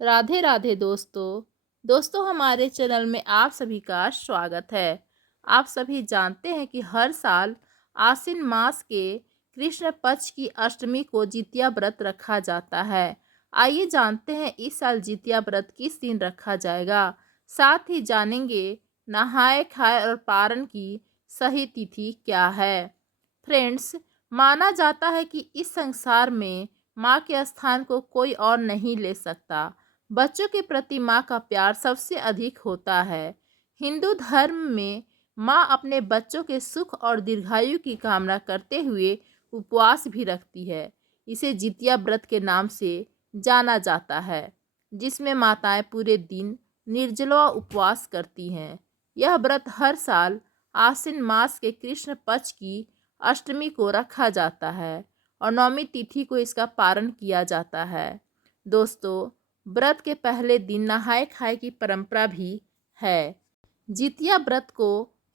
राधे राधे दोस्तों हमारे चैनल में आप सभी का स्वागत है। आप सभी जानते हैं कि हर साल आश्विन मास के कृष्ण पक्ष की अष्टमी को जितिया व्रत रखा जाता है। आइए जानते हैं इस साल जितिया व्रत किस दिन रखा जाएगा। साथ ही जानेंगे नहाए खाए और पारण की सही तिथि क्या है। फ्रेंड्स, माना जाता है कि इस संसार में माँ के स्थान को कोई और नहीं ले सकता। बच्चों के प्रति माँ का प्यार सबसे अधिक होता है। हिंदू धर्म में माँ अपने बच्चों के सुख और दीर्घायु की कामना करते हुए उपवास भी रखती है। इसे जितिया व्रत के नाम से जाना जाता है, जिसमें माताएं पूरे दिन निर्जला उपवास करती हैं। यह व्रत हर साल आश्विन मास के कृष्ण पक्ष की अष्टमी को रखा जाता है और नौमी तिथि को इसका पारण किया जाता है। दोस्तों, व्रत के पहले दिन नहाए खाए की परंपरा भी है। जितिया व्रत को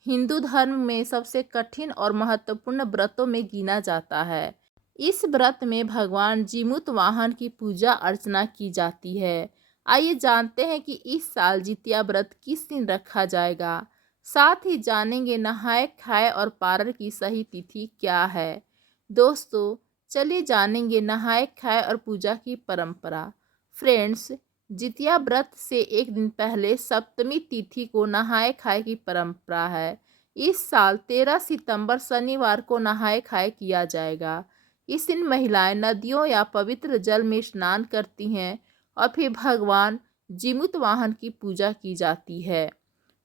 हिंदू धर्म में सबसे कठिन और महत्वपूर्ण व्रतों में गिना जाता है। इस व्रत में भगवान जीमूत वाहन की पूजा अर्चना की जाती है। आइए जानते हैं कि इस साल जितिया व्रत किस दिन रखा जाएगा। साथ ही जानेंगे नहाए खाए और पारण की सही तिथि क्या है। दोस्तों, चलिए जानेंगे नहाए खाए और पूजा की परंपरा। फ्रेंड्स, जितिया व्रत से एक दिन पहले सप्तमी तिथि को नहाए खाए की परंपरा है। इस साल 13 सितंबर शनिवार को नहाए खाए किया जाएगा। इस दिन महिलाएं नदियों या पवित्र जल में स्नान करती हैं और फिर भगवान जीमूत वाहन की पूजा की जाती है।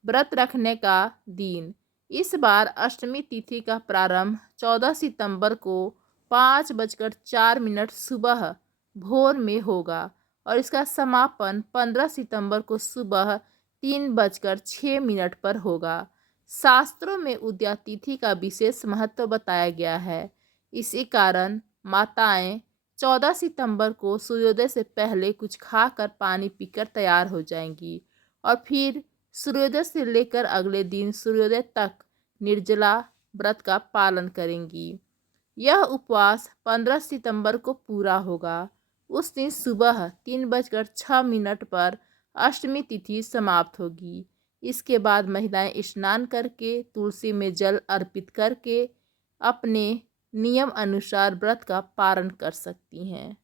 व्रत रखने का दिन, इस बार अष्टमी तिथि का प्रारंभ 14 सितंबर को 5:04 सुबह भोर में होगा और इसका समापन 15 सितंबर को सुबह 3:06 पर होगा। शास्त्रों में उदया तिथि का विशेष महत्व बताया गया है। इसी कारण माताएं 14 सितंबर को सूर्योदय से पहले कुछ खाकर पानी पीकर तैयार हो जाएंगी और फिर सूर्योदय से लेकर अगले दिन सूर्योदय तक निर्जला व्रत का पालन करेंगी। यह उपवास 15 सितंबर को पूरा होगा। उस दिन सुबह 3:06 पर अष्टमी तिथि समाप्त होगी। इसके बाद महिलाएं स्नान करके तुलसी में जल अर्पित करके अपने नियम अनुसार व्रत का पारण कर सकती हैं।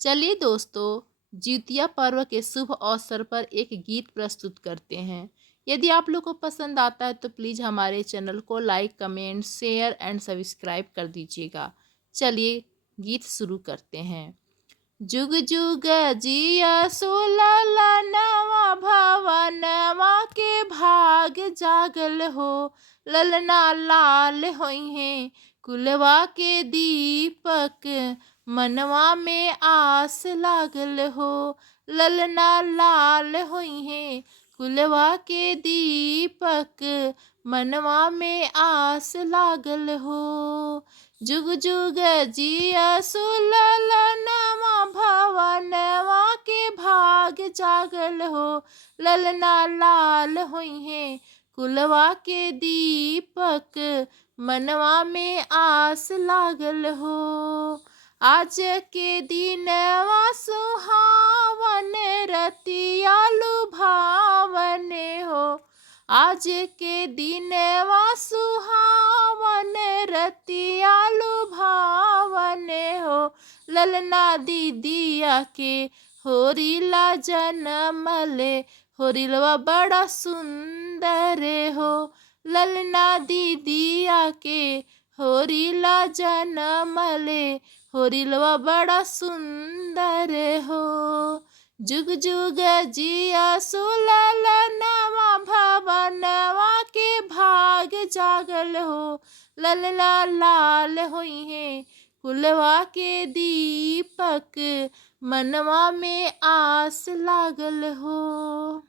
चलिए दोस्तों, जितिया पर्व के शुभ अवसर पर एक गीत प्रस्तुत करते हैं। यदि आप लोग को पसंद आता है तो प्लीज़ हमारे चैनल को लाइक, कमेंट, शेयर एंड सब्सक्राइब कर दीजिएगा। चलिए गीत शुरू करते हैं। जुग जुग जिया सुलला नवा भवनवा के भाग जागल हो। ललना लाल होई है कुलवा के दीपक, मनवा में आस लागल हो। ललना लाल होई है कुलवा के दीपक, मनवा में आस लागल हो। जुग जुग जिया सुललनवा भवनवा के भाग जागल हो। ललना लाल होई है कुलवा के दीपक, मनवा में आस लागल हो। आज के दिनवा सुहावन रतिया लुभावन हो। आज के दिनवा सुहावन रतिया लुभावन हो। ललना दीदिया के होरिला जनमले, होरिलवा बड़ा सुंदर हो। ललना दीदिया के होरिला जनमले, होरिलवा बड़ा सुंदर हो। जुग जुग जिया सुललनवा भवनवा के भाग जागल हो। ललना लाल होई है कुलवा के दीपक, मनवा में आस लागल हो।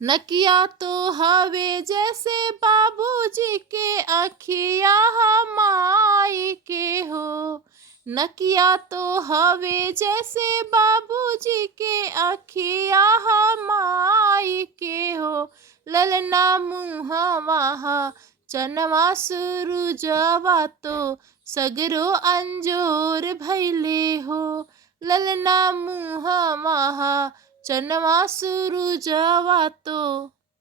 नकिया तो हवे जैसे बाबूजी के अखिया माई के हो। नकिया तो हवे जैसे बाबूजी के अखिया माई के हो। ललना मुहवा चनवा सुरुजवा तो सगरो अंजोर भैले हो। ललना मुँह महा चनवा सूरुजवा तो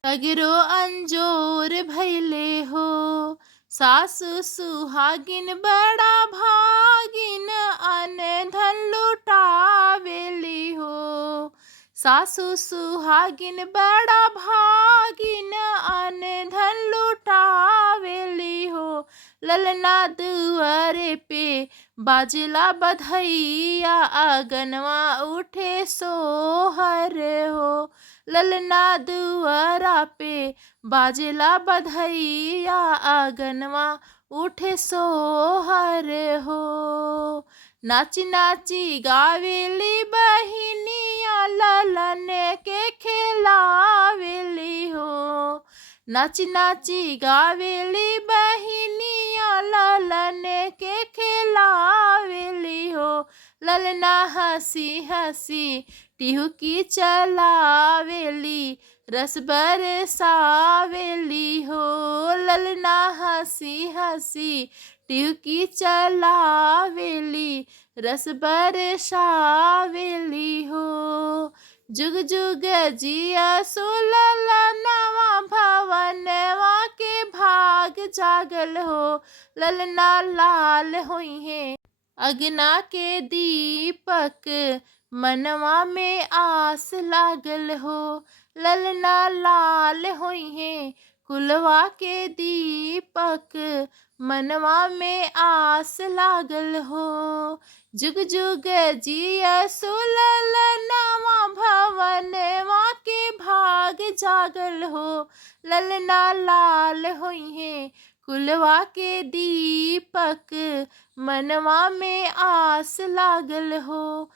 सगरो अंजोर भैले हो। सासु सुहागिन बड़ा भागिन अन धन लुटावेली हो। सासु सुहागिन बड़ा भागिन अन धन लुटावेली हो। ललना दुआरे पे बाजला बधैया आंगनवा उठे सोहर हो। ललना दुआरा पे बाजला बधैया आंगनवा उठे सोहर हो। नाची नाची गावेली बहिनिया ललन के खिलावेली हो। नाची नाची गावेली बहिनिया ललन के खिलावेली हो। ललना हंसी हंसी टिहुकी चलावेली रस बरसावेली हो। ललना हंसी हंसी टिहुकी चलावेली रस बरसावेली हो। जुग जुग जिया सो ललनवा भवनवा के भाग जागल हो। ललना लाल होई है अगना के दीपक मनवा में आस लागल हो। ललना लाल होई है कुलवा के दीपक मनवा में आस लागल हो। जुग जुग जिया सो ललनवा भवनवा के भाग जागल हो। ललना लाल होई है कुलवा के दीपक मनवा में आस लागल हो।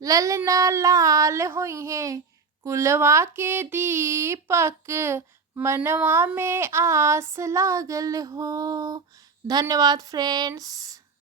ललना लाल होई है कुलवा के दीपक मनवा में आस लागल हो। धन्यवाद फ्रेंड्स।